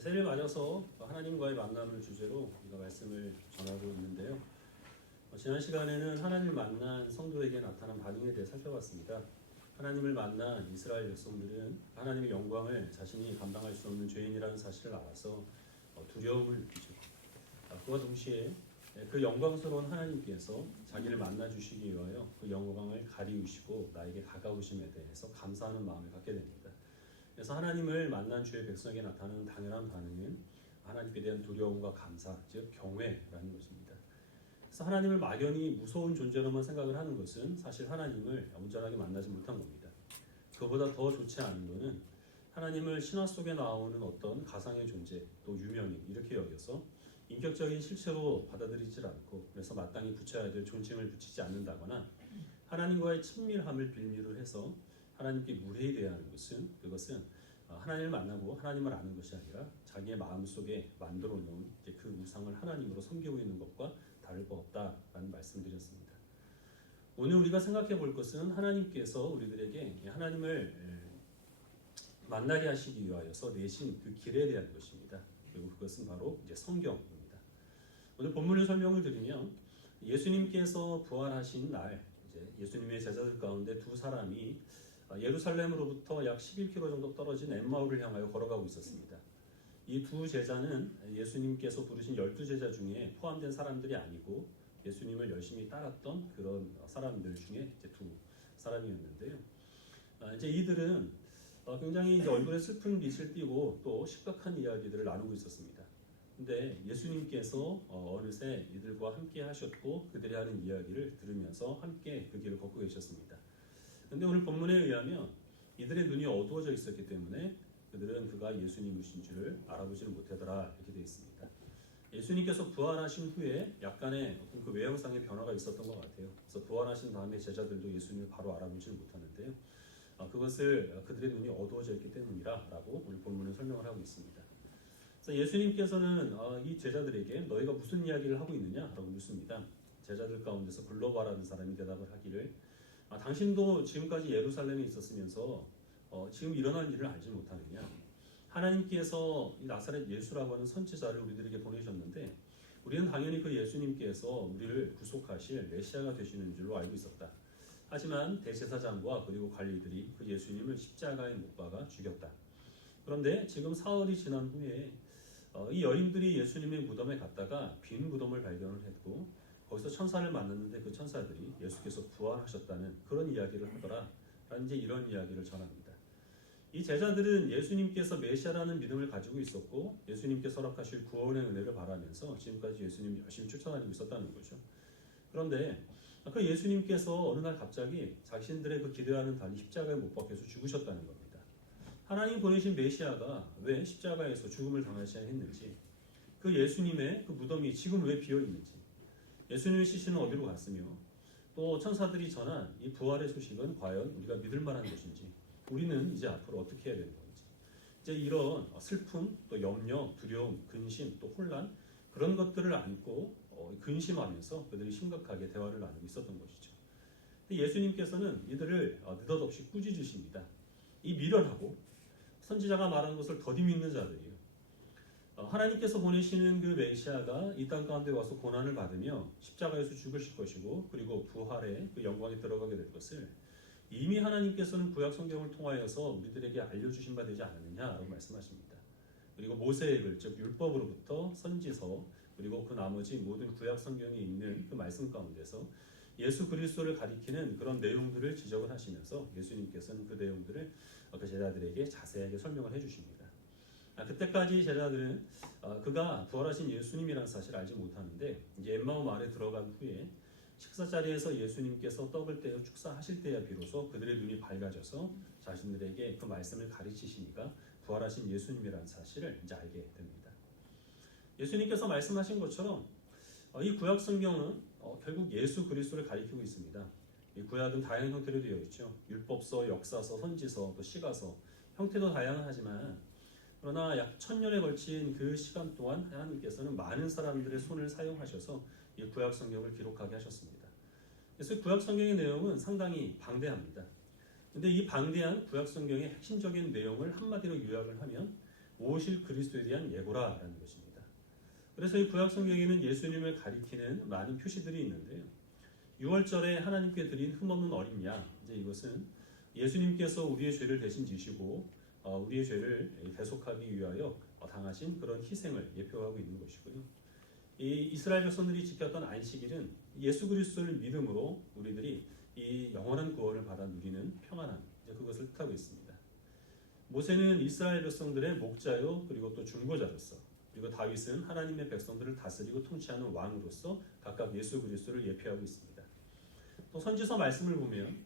새해를 맞아서 하나님과의 만남을 주제로 우리가 말씀을 전하고 있는데요. 지난 시간에는 하나님을 만난 성도에게 나타난 반응에 대해 살펴봤습니다. 하나님을 만난 이스라엘 백성들은 하나님의 영광을 자신이 감당할 수 없는 죄인이라는 사실을 알아서 두려움을 느끼죠. 그와 동시에 그 영광스러운 하나님께서 자기를 만나주시기 위하여 그 영광을 가리우시고 나에게 가까우심에 대해서 감사하는 마음을 갖게 됩니다. 그래서 하나님을 만난 주의 백성에게 나타나는 당연한 반응은 하나님께 대한 두려움과 감사, 즉 경외라는 것입니다. 그래서 하나님을 막연히 무서운 존재로만 생각을 하는 것은 사실 하나님을 온전하게 만나지 못한 겁니다. 그보다 더 좋지 않은 것은 하나님을 신화 속에 나오는 어떤 가상의 존재, 또 유명인 이렇게 여겨서 인격적인 실체로 받아들이질 않고 그래서 마땅히 붙여야 될 존칭을 붙이지 않는다거나 하나님과의 친밀함을 빌미로 해서 하나님께 무례히 대하는 것은 그것은 하나님을 만나고 하나님을 아는 것이 아니라 자기의 마음속에 만들어 놓은 그 우상을 하나님으로 섬기고 있는 것과 다를 바 없다라는 말씀드렸습니다. 오늘 우리가 생각해 볼 것은 하나님께서 우리들에게 하나님을 만나게 하시기 위하여서 내신 그 길에 대한 것입니다. 그리고 그것은 바로 이제 성경입니다. 오늘 본문을 설명을 드리면 예수님께서 부활하신 날 이제 예수님의 제자들 가운데 두 사람이 예루살렘으로부터 약 11km 정도 떨어진 엠마오를 향하여 걸어가고 있었습니다. 이 두 제자는 예수님께서 부르신 12제자 중에 포함된 사람들이 아니고 예수님을 열심히 따랐던 그런 사람들 중에 이제 두 사람이었는데요. 이제 이들은 굉장히 이제 얼굴에 슬픈 빛을 띠고 또 심각한 이야기들을 나누고 있었습니다. 근데 예수님께서 어느새 이들과 함께 하셨고 그들이 하는 이야기를 들으면서 함께 그 길을 걷고 계셨습니다. 그런데 오늘 본문에 의하면 이들의 눈이 어두워져 있었기 때문에 그들은 그가 예수님이신 줄을 알아보지를 못하더라 이렇게 되어 있습니다. 예수님께서 부활하신 후에 약간의 어떤 그 외형상의 변화가 있었던 것 같아요. 그래서 부활하신 다음에 제자들도 예수님을 바로 알아보지를 못하는데요. 그것을 그들의 눈이 어두워져 있기 때문이라고 오늘 본문은 설명을 하고 있습니다. 그래서 예수님께서는 이 제자들에게 너희가 무슨 이야기를 하고 있느냐라고 묻습니다. 제자들 가운데서 글로바라는 사람이 대답을 하기를 당신도 지금까지 예루살렘에 있었으면서 지금 일어난 일을 알지 못하느냐. 하나님께서 이 나사렛 예수라고 하는 선지자를 우리들에게 보내셨는데 우리는 당연히 그 예수님께서 우리를 구속하실 메시아가 되시는 줄로 알고 있었다. 하지만 대제사장과 그리고 관리들이 그 예수님을 십자가에 못 박아 죽였다. 그런데 지금 사흘이 지난 후에 이 여인들이 예수님의 무덤에 갔다가 빈 무덤을 발견을 했고 거기서 천사를 만났는데 그 천사들이 예수께서 부활하셨다는 그런 이야기를 하더라. 라는 이제 이런 이야기를 전합니다. 이 제자들은 예수님께서 메시아라는 믿음을 가지고 있었고 예수님께서 허락하실 구원의 은혜를 바라면서 지금까지 예수님 열심히 쫓아다니고 있었다는 거죠. 그런데 그 예수님께서 어느 날 갑자기 자신들의 그 기대하는 달리 십자가에 못 박혀서 죽으셨다는 겁니다. 하나님 보내신 메시아가 왜 십자가에서 죽음을 당하셔야 했는지, 그 예수님의 그 무덤이 지금 왜 비어 있는지, 예수님의 시신은 어디로 갔으며, 또 천사들이 전한 이 부활의 소식은 과연 우리가 믿을 만한 것인지, 우리는 이제 앞으로 어떻게 해야 되는 건지, 이제 이런 슬픔, 또 염려, 두려움, 근심, 또 혼란 그런 것들을 안고 근심하면서 그들이 심각하게 대화를 나누고 있었던 것이죠. 예수님께서는 이들을 느닷없이 꾸짖으십니다. 이 미련하고 선지자가 말한 것을 더디 믿는 자들이요. 하나님께서 보내시는 그 메시아가 이 땅 가운데 와서 고난을 받으며 십자가에서 죽으실 것이고 그리고 부활의 그 영광에 들어가게 될 것을 이미 하나님께서는 구약 성경을 통하여서 우리들에게 알려주신 바 되지 않았느냐라고 말씀하십니다. 그리고 모세의 글, 즉 율법으로부터 선지서 그리고 그 나머지 모든 구약 성경에 있는 그 말씀 가운데서 예수 그리스도를 가리키는 그런 내용들을 지적을 하시면서 예수님께서는 그 내용들을 그 제자들에게 자세하게 설명을 해주십니다. 그때까지 제자들은 그가 부활하신 예수님이라는 사실을 알지 못하는데 이제 엠마오 마을에 들어간 후에 식사 자리에서 예수님께서 떡을 떼어 축사하실 때야 비로소 그들의 눈이 밝아져서 자신들에게 그 말씀을 가르치시니까 부활하신 예수님이라는 사실을 이제 알게 됩니다. 예수님께서 말씀하신 것처럼 이 구약 성경은 결국 예수 그리스도를 가리키고 있습니다. 이 구약은 다양한 형태로 되어 있죠. 율법서, 역사서, 선지서, 또 시가서 형태도 다양하지만 그러나 약 1000년에 걸친 그 시간 동안 하나님께서는 많은 사람들의 손을 사용하셔서 이 구약 성경을 기록하게 하셨습니다. 그래서 구약 성경의 내용은 상당히 방대합니다. 그런데 이 방대한 구약 성경의 핵심적인 내용을 한마디로 요약을 하면 오실 그리스도에 대한 예고라라는 것입니다. 그래서 이 구약 성경에는 예수님을 가리키는 많은 표시들이 있는데요. 6월절에 하나님께 드린 흠없는 어린 양, 이제 이것은 예수님께서 우리의 죄를 대신 지시고 우리의 죄를 대속하기 위하여 당하신 그런 희생을 예표하고 있는 것이고요. 이 이스라엘 백성들이 지켰던 안식일은 예수 그리스도를 믿음으로 우리들이 이 영원한 구원을 받아 누리는 평안함, 이제 그것을 뜻하고 있습니다. 모세는 이스라엘 백성들의 목자요 그리고 또 중보자로서, 그리고 다윗은 하나님의 백성들을 다스리고 통치하는 왕으로서 각각 예수 그리스도를 예표하고 있습니다. 또 선지서 말씀을 보면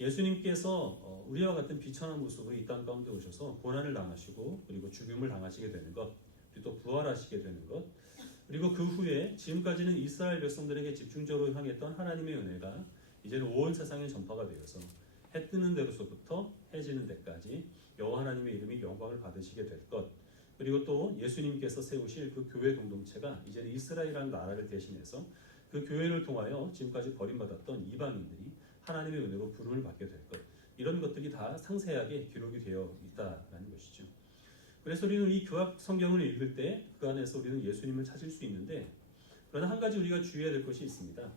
예수님께서 우리와 같은 비천한 모습으로 이 땅 가운데 오셔서 고난을 당하시고 그리고 죽음을 당하시게 되는 것, 그리고 또 부활하시게 되는 것, 그리고 그 후에 지금까지는 이스라엘 백성들에게 집중적으로 향했던 하나님의 은혜가 이제는 온 세상에 전파가 되어서 해 뜨는 데로서부터 해 지는 데까지 여호와 하나님의 이름이 영광을 받으시게 될 것, 그리고 또 예수님께서 세우실 그 교회 공동체가 이제는 이스라엘이라는 나라를 대신해서 그 교회를 통하여 지금까지 버림받았던 이방인들이 하나님의 은혜로 부름을 받게 될 것, 이런 것들이 다 상세하게 기록이 되어 있다라는 것이죠. 그래서 우리는 이 구약 성경을 읽을 때 그 안에서 우리는 예수님을 찾을 수 있는데, 그러나 한 가지 우리가 주의해야 될 것이 있습니다.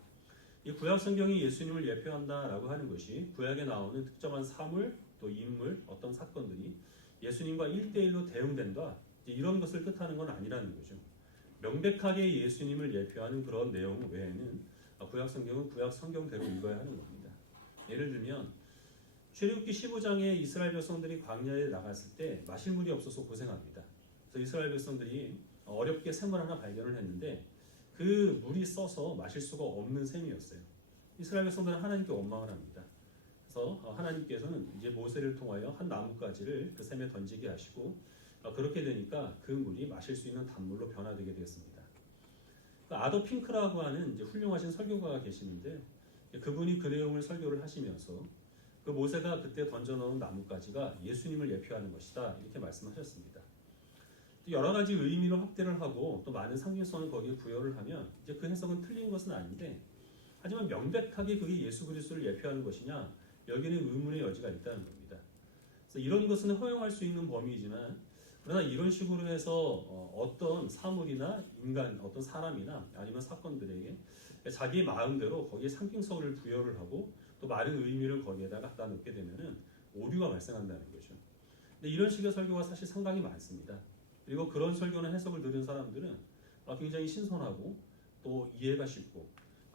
이 구약 성경이 예수님을 예표한다라고 하는 것이 구약에 나오는 특정한 사물, 또 인물, 어떤 사건들이 예수님과 1대1로 대응된다, 이런 것을 뜻하는 건 아니라는 거죠. 명백하게 예수님을 예표하는 그런 내용 외에는 구약 성경은 구약 성경대로 읽어야 하는 겁니다. 예를 들면 출애굽기 15장에 이스라엘 백성들이 광야에 나갔을 때 마실 물이 없어서 고생합니다. 그래서 이스라엘 백성들이 어렵게 샘물 하나 발견을 했는데 그 물이 써서 마실 수가 없는 셈이었어요. 이스라엘 백성들은 하나님께 원망을 합니다. 그래서 하나님께서는 이제 모세를 통하여 한 나뭇가지를 그 샘에 던지게 하시고 그렇게 되니까 그 물이 마실 수 있는 단물로 변화되게 되었습니다. 아도 핑크라고 하는 이제 훌륭하신 설교가가 계시는데 그분이 그 내용을 설교를 하시면서 그 모세가 그때 던져놓은 나뭇가지가 예수님을 예표하는 것이다, 이렇게 말씀하셨습니다. 또 여러 가지 의미로 확대를 하고 또 많은 상징성을 거기에 부여를 하면 이제 그 해석은 틀린 것은 아닌데, 하지만 명백하게 그게 예수 그리스도를 예표하는 것이냐, 여기는 의문의 여지가 있다는 겁니다. 그래서 이런 것은 허용할 수 있는 범위이지만, 그러나 이런 식으로 해서 어떤 사물이나 인간, 어떤 사람이나 아니면 사건들에게 자기 마음대로 거기에 상징성을 부여를 하고 또 많은 의미를 거기에다 갖다 놓게 되면은 오류가 발생한다는 거죠. 근데 이런 식의 설교가 사실 상당히 많습니다. 그리고 그런 설교나 해석을 들은 사람들은 굉장히 신선하고 또 이해가 쉽고,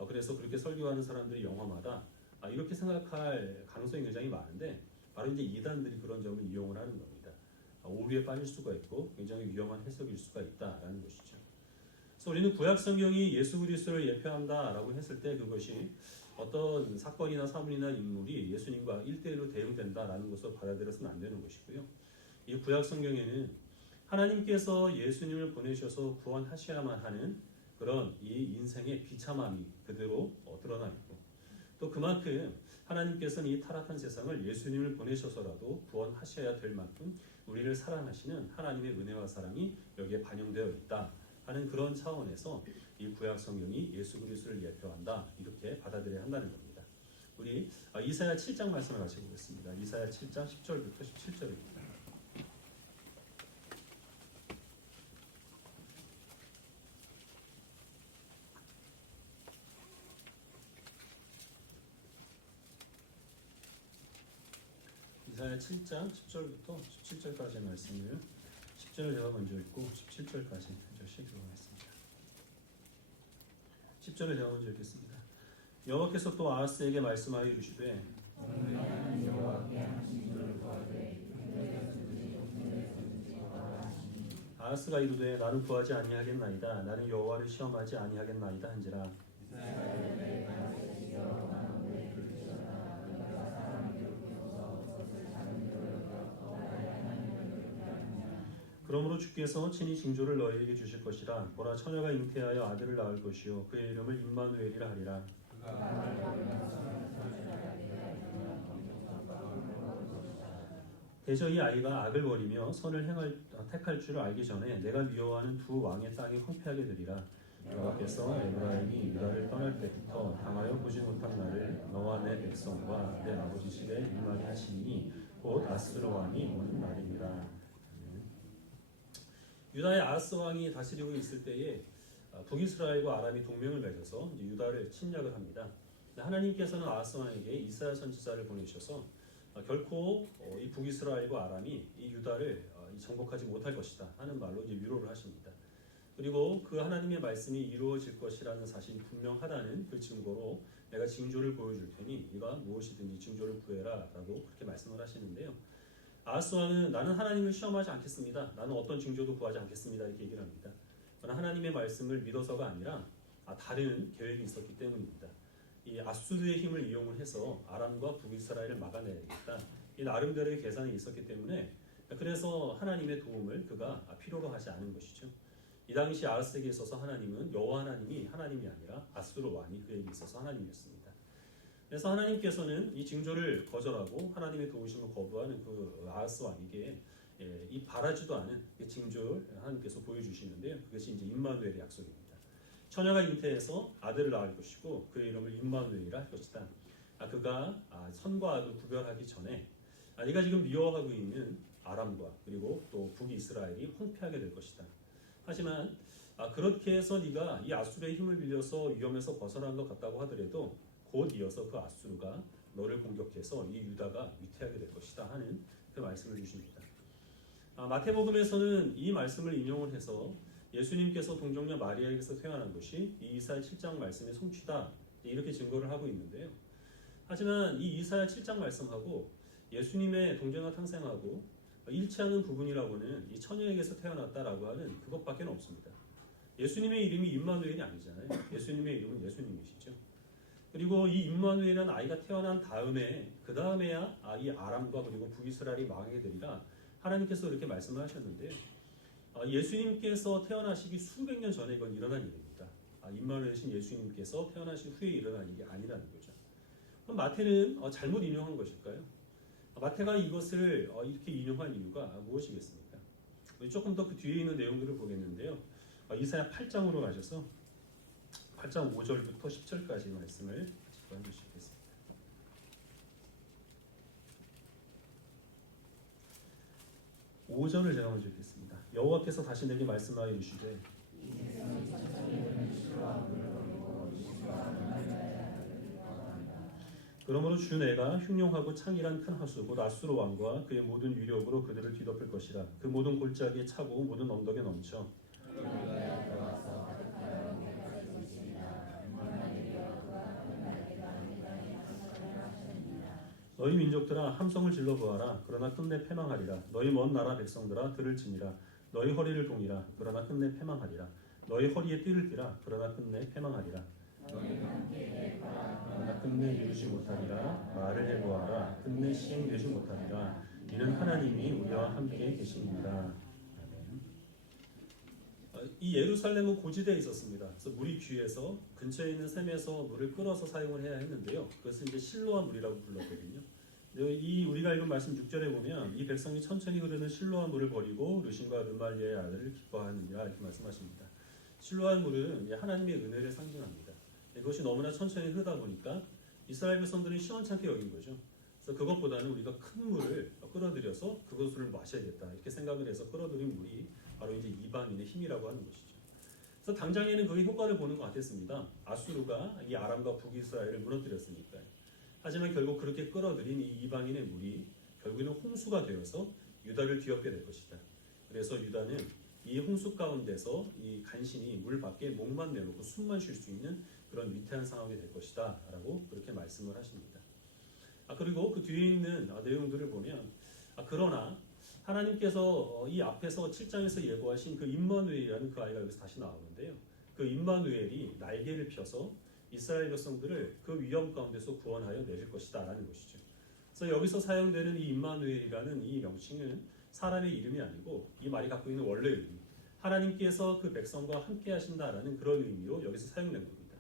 그래서 그렇게 설교하는 사람들이 영험하다, 이렇게 생각할 가능성이 굉장히 많은데, 바로 이제 이단들이 그런 점을 이용을 하는 겁니다. 오류에 빠질 수가 있고 굉장히 위험한 해석일 수가 있다라는 것이죠. 그래서 우리는 구약 성경이 예수 그리스도를 예표한다라고 했을 때 그것이 어떤 사건이나 사물이나 인물이 예수님과 1대1로 대응된다라는 것으로 받아들여서는 안 되는 것이고요. 이 구약 성경에는 하나님께서 예수님을 보내셔서 구원하셔야만 하는 그런 이 인생의 비참함이 그대로 드러나 있고, 또 그만큼 하나님께서는 이 타락한 세상을 예수님을 보내셔서라도 구원하셔야 될 만큼 우리를 사랑하시는 하나님의 은혜와 사랑이 여기에 반영되어 있다 하는 그런 차원에서 이 구약 성경이 예수 그리스도를 예표한다, 이렇게 받아들여야 한다는 겁니다. 우리 이사야 7장 말씀을 같이 보겠습니다. 이사야 7장 10절부터 17절입니다. 이사야 7장 10절부터 17절까지의 말씀을 10절을 제가 먼저 읽고 17절까지 한 절씩 읽어보겠습니다. 10절을 제가 먼저 읽겠습니다. 여호와께서 또 아하스에게 말씀하여 이르시되 아하스가 이르되 나는 구하지 아니하겠나이다. 나는 여호와를 시험하지 아니하겠나이다 한지라. 그러므로 주께서 친히 징조를 너희에게 주실 것이라. 보라, 처녀가 잉태하여 아들을 낳을 것이요 그의 이름을 임마누엘이라 하리라. 대저 이 아이가 악을 버리며 선을 택할 줄을 알기 전에 내가 미워하는 두 왕의 땅이 황폐하게 되리라. 여호와께서 에브라임이 유다를 떠날 때부터 당하여 보지 못한 날을 너와 내 백성과 내 아버지 집에 임하게 하시니 곧 아스르 왕이 오는 날입니다. 유다의 아하스 왕이 다스리고 있을 때에 북이스라엘과 아람이 동맹을 맺어서 이제 유다를 침략을 합니다. 하나님께서는 아하스 왕에게 이사야 선지자를 보내셔서 결코 이 북이스라엘과 아람이 이 유다를 정복하지 못할 것이다 하는 말로 이제 위로를 하십니다. 그리고 그 하나님의 말씀이 이루어질 것이라는 사실이 분명하다는 그 증거로 내가 징조를 보여줄 테니 네가 무엇이든지 징조를 구해라라고 그렇게 말씀을 하시는데요. 아하스 왕은 나는 하나님을 시험하지 않겠습니다. 나는 어떤 징조도 구하지 않겠습니다. 이렇게 얘기를 합니다. 그러나 하나님의 말씀을 믿어서가 아니라 다른 계획이 있었기 때문입니다. 이 아수르의 힘을 이용을 해서 아람과 북이스라엘을 막아내야겠다. 이 나름대로의 계산이 있었기 때문에 그래서 하나님의 도움을 그가 필요로 하지 않은 것이죠. 이 당시 아하스에게 있어서 하나님은 여호와 하나님이 하나님이 아니라 아수르 왕이 그에게 있어서 하나님이었습니다. 그래서 하나님께서는 이 징조를 거절하고 하나님의 도우심을 거부하는 그 아하스 왕에게 이 바라지도 않은 징조를 하나님께서 보여주시는데요. 그것이 이제 임마누엘의 약속입니다. 처녀가 잉태해서 아들을 낳을 것이고 그의 이름을 임마누엘이라 할 것이다. 그가 선과 악을 구별하기 전에 네가 지금 미워하고 있는 아람과 그리고 또 북이스라엘이 황폐하게 될 것이다. 하지만 그렇게 해서 네가 이 아수르의 힘을 빌려서 위험에서 벗어난 것 같다고 하더라도 곧 이어서 그 아수르가 너를 공격해서 이 유다가 위태하게 될 것이다 하는 그 말씀을 주십니다. 마태복음에서는 이 말씀을 인용을 해서 예수님께서 동정녀 마리아에게서 태어난 것이 이 이사야 7장 말씀의 성취다 이렇게 증거를 하고 있는데요. 하지만 이 이사야 7장 말씀하고 예수님의 동정녀 탄생하고 일치하는 부분이라고는 이 처녀에게서 태어났다라고 하는 그것밖에 없습니다. 예수님의 이름이 임마누엘이 아니잖아요. 예수님의 이름은 예수님이시죠. 그리고 이 임마누엘이라는 아이가 태어난 다음에 그 다음에야 이 아람과 그리고 북이스라엘이 망하게 되리라 하나님께서 이렇게 말씀을 하셨는데요. 예수님께서 태어나시기 수백 년 전에 이건 일어난 일입니다. 임마누엘이신 예수님께서 태어나신 후에 일어난 일이 아니라는 거죠. 그럼 마태는 잘못 인용한 것일까요? 마태가 이것을 이렇게 인용한 이유가 무엇이겠습니까? 조금 더 그 뒤에 있는 내용들을 보겠는데요. 이사야 8장으로 가셔서 8장 5절부터 10절까지 말씀을 해주시겠습니다. 5절을 제가 먼저 읽겠습니다. 여호와께서 다시 내게 말씀하여 이르시되 그러므로 주 내가 흉용하고 창일한 큰 하수 곧 아수르 왕과 그의 모든 위력으로 그들을 뒤덮을 것이라. 그 모든 골짜기에 차고 모든 언덕에 넘쳐 너희 민족들아 함성을 질러 보아라. 그러나 끝내 패망하리라. 너희 먼 나라 백성들아 들을 지니라. 너희 허리를 동이라. 그러나 끝내 패망하리라. 너희 허리에 띠를 띠라. 그러나 끝내 패망하리라. 그러나 끝내 이루지 못하리라. 말을 해보아라. 끝내 시행되지 못하리라. 이는 하나님이 우리와 함께 계십니다. 이 예루살렘은 고지대에 있었습니다. 그래서 물이 귀해서 근처에 있는 샘에서 물을 끌어서 사용을 해야 했는데요. 그것은 이제 실로아 물이라고 불렀거든요. 이 우리가 읽은 말씀 6절에 보면 이 백성이 천천히 흐르는 실로아 물을 버리고 르신과 르말리아의 아들을 기뻐하느니라 이렇게 말씀하십니다. 실로아 물은 하나님의 은혜를 상징합니다. 이것이 너무나 천천히 흐르다 보니까 이스라엘 백성들은 시원찮게 여긴 거죠. 그래서 그것보다는 우리가 큰 물을 끌어들여서 그것을 마셔야겠다 이렇게 생각을 해서 끌어들인 물이 바로 이제 이방인의 힘이라고 하는 것이죠. 그래서 당장에는 그게 효과를 보는 것 같았습니다. 아수르가 이 아람과 북이스라엘을 무너뜨렸으니까요. 하지만 결국 그렇게 끌어들인 이 이방인의 물이 결국에는 홍수가 되어서 유다를 뒤엎게 될 것이다. 그래서 유다는 이 홍수 가운데서 이 간신히 물 밖에 목만 내놓고 숨만 쉴 수 있는 그런 위태한 상황이 될 것이다 라고 그렇게 말씀을 하십니다. 그리고 그 뒤에 있는 내용들을 보면 그러나 하나님께서 이 앞에서 7장에서 예고하신 그 임마누엘이라는 그 아이가 여기서 다시 나오는데요. 그 임마누엘이 날개를 펴서 이스라엘 백성들을 그 위험 가운데서 구원하여 내릴 것이다 라는 것이죠. 그래서 여기서 사용되는 이 임마누엘이라는 이 명칭은 사람의 이름이 아니고 이 말이 갖고 있는 원래 의미, 하나님께서 그 백성과 함께 하신다라는 그런 의미로 여기서 사용된 겁니다.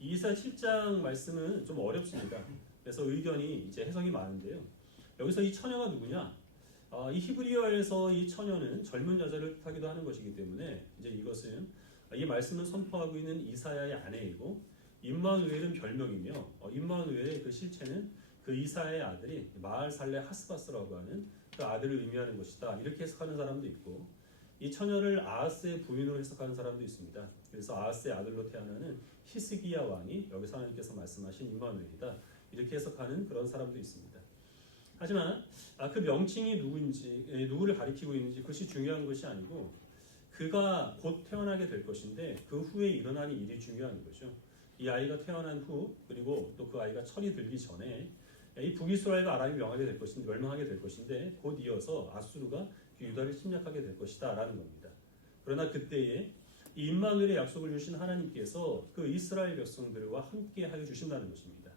이사야 7장 말씀은 좀 어렵습니다. 그래서 의견이 이제 해석이 많은데요. 여기서 이 처녀가 누구냐? 이 히브리어에서 이 처녀는 젊은 여자를 뜻하기도 하는 것이기 때문에 이제 이것은 이 말씀을 선포하고 있는 이사야의 아내이고 임마누엘은 별명이며 임마누엘의 그 실체는 그 이사야의 아들이 마알살레 하스바스라고 하는 그 아들을 의미하는 것이다. 이렇게 해석하는 사람도 있고 이 처녀를 아하스의 부인으로 해석하는 사람도 있습니다. 그래서 아하스의 아들로 태어나는 히스기야 왕이 여기서 하나님께서 말씀하신 임마누엘이다, 이렇게 해석하는 그런 사람도 있습니다. 하지만 그 명칭이 누구인지, 누구를 가리키고 있는지 그것이 중요한 것이 아니고 그가 곧 태어나게 될 것인데 그 후에 일어나는 일이 중요한 거죠. 이 아이가 태어난 후, 그리고 또 그 아이가 철이 들기 전에 이 북이스라엘과 아람이 멸망하게 될 것인데 곧 이어서 아수르가 유다를 침략하게 될 것이다 라는 겁니다. 그러나 그때에 이 임마누엘의 약속을 주신 하나님께서 그 이스라엘 백성들과 함께 하여 주신다는 것입니다.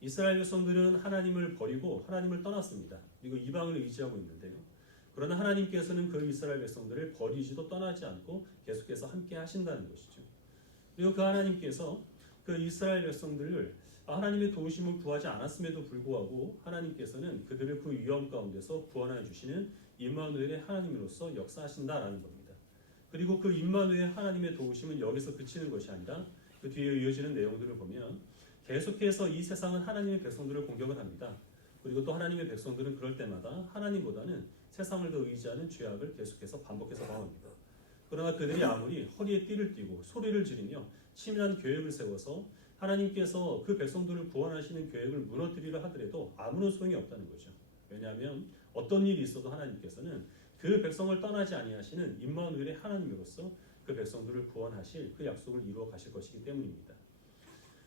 이스라엘 백성들은 하나님을 버리고 하나님을 떠났습니다. 그리고 이방을 의지하고 있는데요. 그러나 하나님께서는 그 이스라엘 백성들을 버리지도 떠나지 않고 계속해서 함께 하신다는 것이죠. 그리고 그 하나님께서 그 이스라엘 백성들을 하나님의 도우심을 구하지 않았음에도 불구하고 하나님께서는 그들을 그 위험 가운데서 구원하여 주시는 임마누엘의 하나님으로서 역사하신다라는 겁니다. 그리고 그 임마누엘 하나님의 도우심은 여기서 그치는 것이 아니라 그 뒤에 이어지는 내용들을 보면 계속해서 이 세상은 하나님의 백성들을 공격을 합니다. 그리고 또 하나님의 백성들은 그럴 때마다 하나님보다는 세상을 더 의지하는 죄악을 계속해서 반복해서 범합니다. 그러나 그들이 아무리 허리에 띠를 띠고 소리를 지르며 치밀한 계획을 세워서 하나님께서 그 백성들을 구원하시는 계획을 무너뜨리려 하더라도 아무런 소용이 없다는 거죠. 왜냐하면 어떤 일이 있어도 하나님께서는 그 백성을 떠나지 아니하시는 임마누엘의 하나님으로서 그 백성들을 구원하실 그 약속을 이루어 가실 것이기 때문입니다.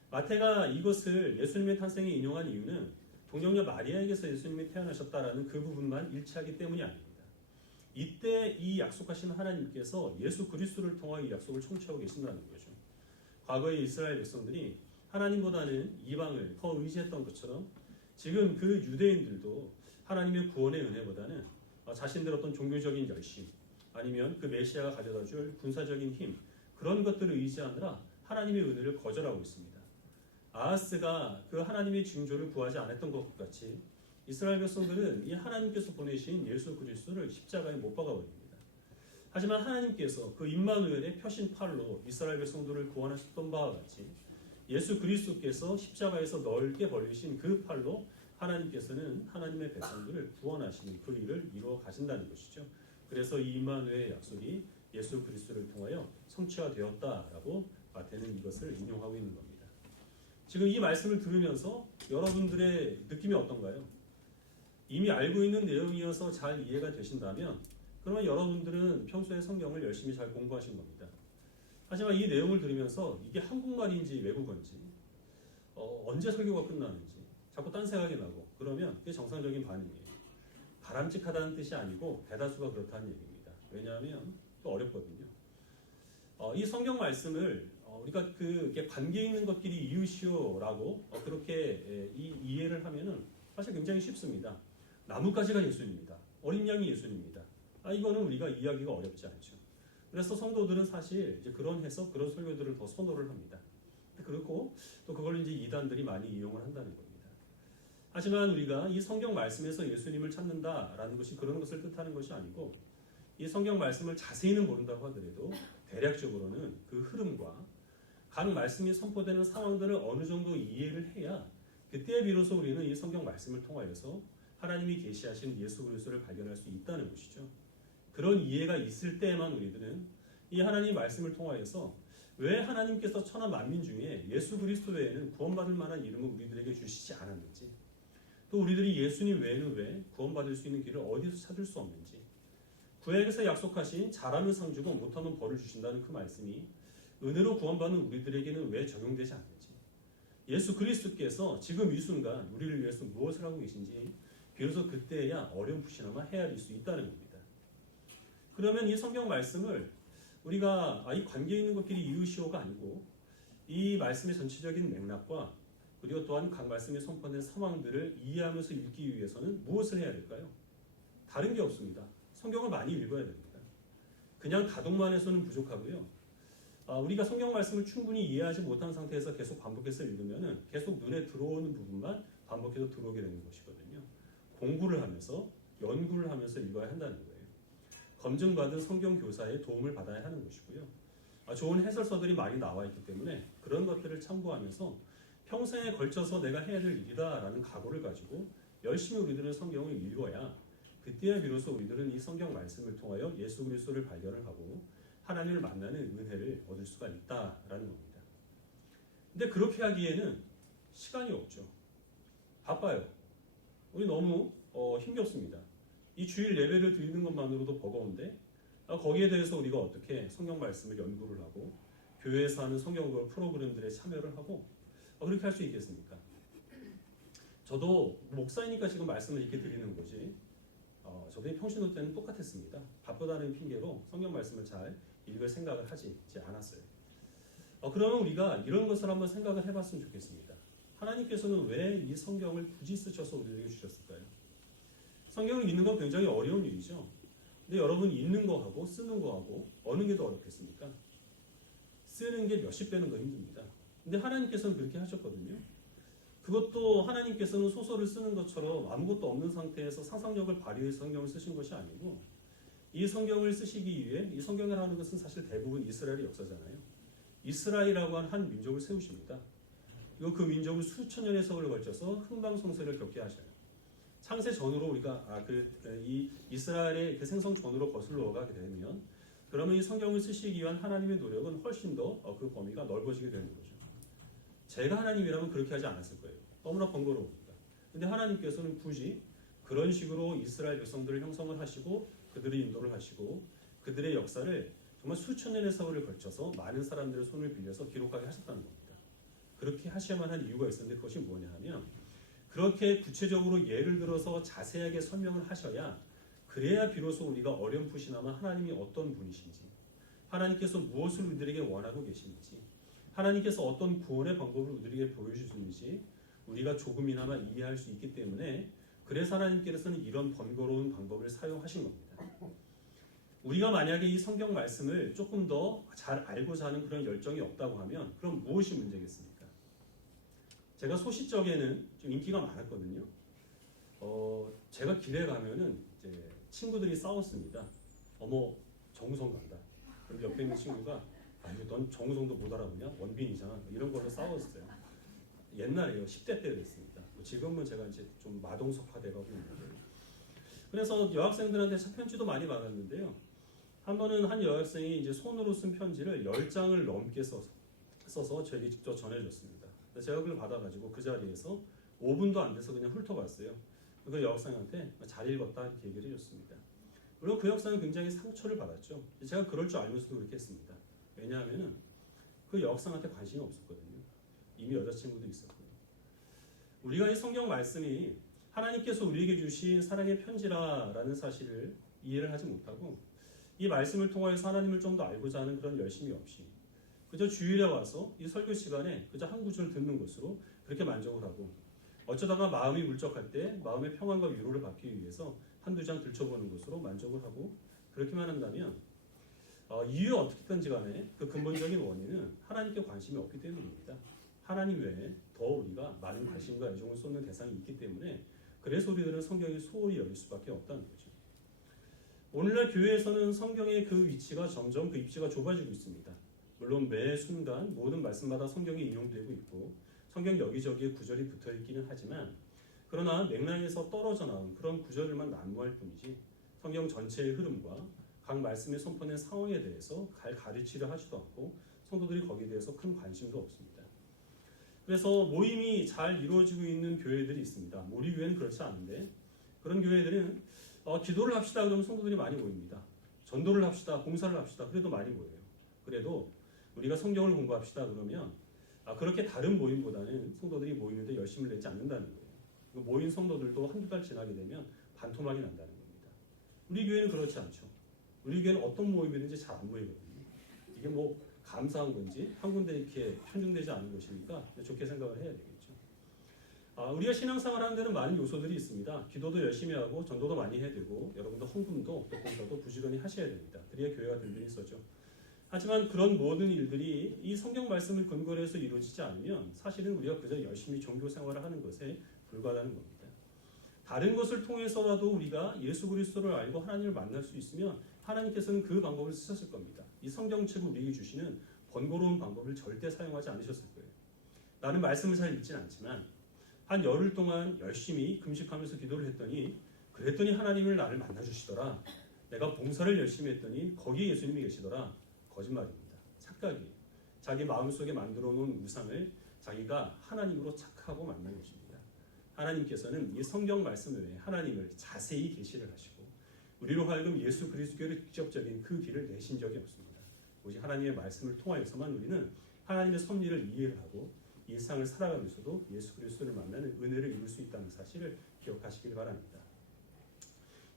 마태가 이것을 예수님의 탄생에 인용한 이유는 동정녀 마리아에게서 예수님이 태어나셨다라는 그 부분만 일치하기 때문이 아닙니다. 이때 이 약속하신 하나님께서 예수 그리스도를 통하여 이 약속을 청취하고 계신다는 거죠. 과거의 이스라엘 백성들이 하나님보다는 이방을 더 의지했던 것처럼 지금 그 유대인들도 하나님의 구원의 은혜보다는 자신들 어떤 종교적인 열심, 아니면 그 메시아가 가져다 줄 군사적인 힘, 그런 것들을 의지하느라 하나님의 은혜를 거절하고 있습니다. 아하스가 그 하나님의 징조를 구하지 않았던 것 같이 이스라엘 백성들은 이 하나님께서 보내신 예수 그리스도를 십자가에 못 박아버립니다. 하지만 하나님께서 그 임마누엘의 표신 팔로 이스라엘 백성들을 구원하셨던 바와 같이 예수 그리스도께서 십자가에서 넓게 벌리신 그 팔로 하나님께서는 하나님의 백성들을 구원하시는 그 일을 이루어 가신다는 것이죠. 그래서 이 임마누엘의 약속이 예수 그리스도를 통하여 성취가 되었다라고 마태는 이것을 인용하고 있는 겁니다. 지금 이 말씀을 들으면서 여러분들의 느낌이 어떤가요? 이미 알고 있는 내용이어서 잘 이해가 되신다면 그러면 여러분들은 평소에 성경을 열심히 잘 공부하신 겁니다. 하지만 이 내용을 들으면서 이게 한국말인지 외국어인지 언제 설교가 끝나는지 자꾸 딴 생각이 나고 그러면 그게 정상적인 반응이에요. 바람직하다는 뜻이 아니고 대다수가 그렇다는 얘기입니다. 왜냐하면 또 어렵거든요. 이 성경 말씀을 우리가 그게 관계 있는 것끼리 이웃이요라고 그렇게 이해를 하면은 사실 굉장히 쉽습니다. 나뭇가지가 예수님입니다. 어린 양이 예수님입니다. 이거는 우리가 이해하기가 어렵지 않죠. 그래서 성도들은 사실 이제 그런 해석, 그런 설교들을 더 선호를 합니다. 그렇고 또 그걸 이제 이단들이 많이 이용을 한다는 겁니다. 하지만 우리가 이 성경 말씀에서 예수님을 찾는다라는 것이 그런 것을 뜻하는 것이 아니고 이 성경 말씀을 자세히는 모른다고 하더라도 대략적으로는 그 흐름과 각 말씀이 선포되는 상황들을 어느 정도 이해를 해야 그때 비로소 우리는 이 성경 말씀을 통하여서 하나님이 계시하신 예수 그리스도를 발견할 수 있다는 것이죠. 그런 이해가 있을 때에만 우리들은 이 하나님 말씀을 통하여서 왜 하나님께서 천하 만민 중에 예수 그리스도 외에는 구원받을 만한 이름을 우리들에게 주시지 않았는지, 또 우리들이 예수님 외에는 왜 구원받을 수 있는 길을 어디서 찾을 수 없는지, 구약에서 약속하신 잘하면 상 주고 못하면 벌을 주신다는 그 말씀이 은혜로 구원받는 우리들에게는 왜 적용되지 않는지, 예수 그리스도께서 지금 이 순간 우리를 위해서 무엇을 하고 계신지 비로소 그때야 어렴풋이나마 헤아릴 수 있다는 겁니다. 그러면 이 성경 말씀을 우리가 이 관계 있는 것끼리 이웃이오가 아니고 이 말씀의 전체적인 맥락과 그리고 또한 각 말씀에 선포된 상황들을 이해하면서 읽기 위해서는 무엇을 해야 될까요? 다른 게 없습니다. 성경을 많이 읽어야 됩니다. 그냥 가독만 해서는 부족하고요. 우리가 성경 말씀을 충분히 이해하지 못한 상태에서 계속 반복해서 읽으면 계속 눈에 들어오는 부분만 반복해서 들어오게 되는 것이거든요. 공부를 하면서 연구를 하면서 읽어야 한다는 거예요. 검증받은 성경 교사의 도움을 받아야 하는 것이고요. 좋은 해설서들이 많이 나와 있기 때문에 그런 것들을 참고하면서 평생에 걸쳐서 내가 해야 될 일이다라는 각오를 가지고 열심히 우리들은 성경을 읽어야 그때야 비로소 우리들은 이 성경 말씀을 통하여 예수 그리스도를 발견을 하고 하나님을 만나는 은혜를 얻을 수가 있다라는 겁니다. 근데 그렇게 하기에는 시간이 없죠. 바빠요. 우리 너무 힘겹습니다. 이 주일 예배를 드리는 것만으로도 버거운데 거기에 대해서 우리가 어떻게 성경 말씀을 연구를 하고 교회에서 하는 성경 프로그램들에 참여를 하고 그렇게 할 수 있겠습니까? 저도 목사이니까 지금 말씀을 이렇게 드리는 거지 저도 평신도 때는 똑같았습니다. 바쁘다는 핑계로 성경 말씀을 잘 읽을 생각을 하지 않았어요. 그러면 우리가 이런 것을 한번 생각을 해봤으면 좋겠습니다. 하나님께서는 왜 이 성경을 굳이 쓰셔서 우리에게 주셨을까요? 성경을 읽는 건 굉장히 어려운 일이죠. 근데 여러분 읽는 거하고 쓰는 거하고 어느 게 더 어렵겠습니까? 쓰는 게 몇십 배는 더 힘듭니다. 근데 하나님께서는 그렇게 하셨거든요. 그것도 하나님께서는 소설을 쓰는 것처럼 아무것도 없는 상태에서 상상력을 발휘해서 성경을 쓰신 것이 아니고 이 성경을 쓰시기 위해 이 성경이라는 것은 사실 대부분 이스라엘의 역사잖아요. 이스라엘이라고 하는 한 민족을 세우십니다. 그리고 그 민족을 수천 년의 세월을 걸쳐서 흥방성쇠를 겪게 하셔요. 창세 전으로 우리가 이 이스라엘의 그 생성 전으로 거슬러 가게 되면 그러면 이 성경을 쓰시기 위한 하나님의 노력은 훨씬 더 그 범위가 넓어지게 되는 거죠. 제가 하나님이라면 그렇게 하지 않았을 거예요. 너무나 번거로우니까. 근데 하나님께서는 굳이 그런 식으로 이스라엘 백성들을 형성을 하시고 그들의 인도를 하시고 그들의 역사를 정말 수천 년의 세월을 걸쳐서 많은 사람들의 손을 빌려서 기록하게 하셨다는 겁니다. 그렇게 하셔야만 한 이유가 있었는데 그것이 뭐냐 하면 그렇게 구체적으로 예를 들어서 자세하게 설명을 하셔야 그래야 비로소 우리가 어렴풋이나마 하나님이 어떤 분이신지 하나님께서 무엇을 우리들에게 원하고 계시는지 하나님께서 어떤 구원의 방법을 우리에게 보여주시는지 우리가 조금이나마 이해할 수 있기 때문에 그래서 하나님께서는 이런 번거로운 방법을 사용하신 겁니다. 우리가 만약에 이 성경 말씀을 조금 더 잘 알고자 하는 그런 열정이 없다고 하면 그럼 무엇이 문제겠습니까? 제가 소시적에는 좀 인기가 많았거든요. 제가 길에 가면은 이제 친구들이 싸웠습니다. 어머 정우성 간다. 그럼 옆에 있는 친구가 아유 넌 정우성도 못 알아보냐? 원빈이잖아. 이런 걸로 싸웠어요. 옛날에요. 10대 때 그랬습니다. 지금은 제가 이제 좀 마동석화돼가고 있는데 그래서 여학생들한테 편지도 많이 받았는데요. 한 번은 한 여학생이 이제 손으로 쓴 편지를 10장을 넘게 써서 저에게 직접 전해줬습니다. 제가 그걸 받아가지고 그 자리에서 5분도 안 돼서 그냥 훑어봤어요. 그 여학생한테 잘 읽었다 이렇게 얘기를 해줬습니다. 물론 그 여학생은 굉장히 상처를 받았죠. 제가 그럴 줄 알면서도 그렇게 했습니다. 왜냐하면 그 여학생한테 관심이 없었거든요. 이미 여자친구도 있었고요. 우리가 이 성경 말씀이 하나님께서 우리에게 주신 사랑의 편지라는 사실을 이해를 하지 못하고 이 말씀을 통하여서 하나님을 좀 더 알고자 하는 그런 열심이 없이 그저 주일에 와서 이 설교 시간에 그저 한 구절 듣는 것으로 그렇게 만족을 하고 어쩌다가 마음이 울적할 때 마음의 평안과 위로를 받기 위해서 한두 장 들춰보는 것으로 만족을 하고 그렇게만 한다면 이유 어떻게든지 간에 그 근본적인 원인은 하나님께 관심이 없기 때문입니다. 하나님 외에 더 우리가 많은 관심과 애정을 쏟는 대상이 있기 때문에 그래서 우리들은 성경이 소홀히 여길 수밖에 없다는 거죠. 오늘날 교회에서는 성경의 그 위치가 점점 그 입지가 좁아지고 있습니다. 물론 매 순간 모든 말씀마다 성경이 인용되고 있고 성경 여기저기에 구절이 붙어있기는 하지만 그러나 맥락에서 떨어져 나온 그런 구절들만 난무할 뿐이지 성경 전체의 흐름과 각 말씀에 선포된 상황에 대해서 가르치려 하지도 않고 성도들이 거기에 대해서 큰 관심도 없습니다. 그래서 모임이 잘 이루어지고 있는 교회들이 있습니다. 우리 교회는 그렇지 않은데 그런 교회들은 기도를 합시다 그러면 성도들이 많이 모입니다. 전도를 합시다, 봉사를 합시다 그래도 많이 모여요. 그래도 우리가 성경을 공부합시다 그러면 그렇게 다른 모임보다는 성도들이 모이는데 열심을 내지 않는다는 거예요. 모인 성도들도 한두 달 지나게 되면 반토막이 난다는 겁니다. 우리 교회는 그렇지 않죠. 우리 교회는 어떤 모임이든지 잘 안 모이거든요. 이게 뭐 감사한 건지 한 군데 이렇게 편중되지 않은 것이니까 좋게 생각을 해야 되겠죠. 우리가 신앙생활 하는 데는 많은 요소들이 있습니다. 기도도 열심히 하고 전도도 많이 해야 되고 여러분도 헌금도 또 봉사도 부지런히 하셔야 됩니다. 그래야 교회가 든든히 서죠. 하지만 그런 모든 일들이 이 성경 말씀을 근거로 해서 이루어지지 않으면 사실은 우리가 그저 열심히 종교 생활을 하는 것에 불과하다는 겁니다. 다른 것을 통해서라도 우리가 예수 그리스도를 알고 하나님을 만날 수 있으면 하나님께서는 그 방법을 쓰셨을 겁니다. 이 성경책을 우리에게 주시는 번거로운 방법을 절대 사용하지 않으셨을 거예요. 나는 말씀을 잘 읽진 않지만 한 열흘 동안 열심히 금식하면서 기도를 했더니 그랬더니 하나님을 나를 만나주시더라. 내가 봉사를 열심히 했더니 거기에 예수님이 계시더라. 거짓말입니다. 착각이에요. 자기 마음속에 만들어 놓은 우상을 자기가 하나님으로 착하고 만난 것입니다. 하나님께서는 이 성경 말씀 외에 하나님을 자세히 계시를 하시고 우리로 하여금 예수 그리스도를 직접적인 그 길을 내신 적이 없습니다. 오직 하나님의 말씀을 통하여서만 우리는 하나님의 섭리를 이해를 하고 이 세상을 살아가면서도 예수 그리스도를 만나는 은혜를 이룰 수 있다는 사실을 기억하시길 바랍니다.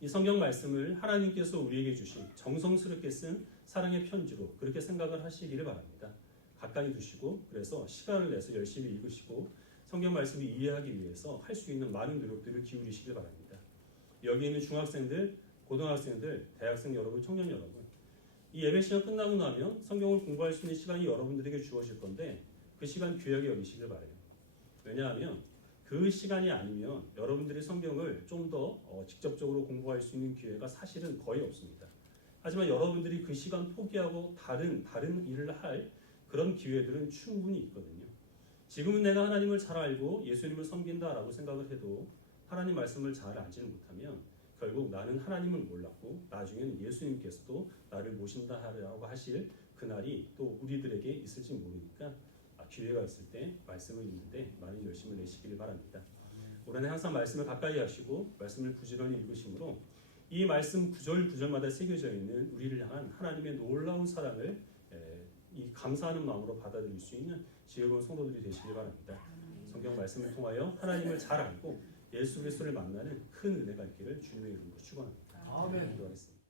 이 성경 말씀을 하나님께서 우리에게 주신 정성스럽게 쓴 사랑의 편지로 그렇게 생각을 하시기를 바랍니다. 가까이 두시고 그래서 시간을 내서 열심히 읽으시고 성경 말씀을 이해하기 위해서 할 수 있는 많은 노력들을 기울이시길 바랍니다. 여기 있는 중학생들, 고등학생들, 대학생 여러분, 청년 여러분, 이 예배 시간 끝나고 나면 성경을 공부할 수 있는 시간이 여러분들에게 주어질 건데 그 시간 귀하게 여기시길 바라요. 왜냐하면 그 시간이 아니면 여러분들이 성경을 좀 더 직접적으로 공부할 수 있는 기회가 사실은 거의 없습니다. 하지만 여러분들이 그 시간 포기하고 다른 일을 할 그런 기회들은 충분히 있거든요. 지금은 내가 하나님을 잘 알고 예수님을 섬긴다라고 생각을 해도 하나님 말씀을 잘 알지는 못하면 결국 나는 하나님을 몰랐고 나중에는 예수님께서도 나를 모신다라고 하실 그날이 또 우리들에게 있을지 모르니까 기회가 있을 때 말씀을 읽는데 많은 열심을 내시기를 바랍니다. 올해는 항상 말씀을 가까이 하시고 말씀을 부지런히 읽으심으로 이 말씀 구절 구절마다 새겨져 있는 우리를 향한 하나님의 놀라운 사랑을 이 감사하는 마음으로 받아들일 수 있는 지혜로운 성도들이 되시길 바랍니다. 성경 말씀을 통하여 하나님을 잘 알고 예수 그리스도를 만나는 큰 은혜가 있기를 주님의 이름으로 축원합니다. 아멘. 기도하겠습니다.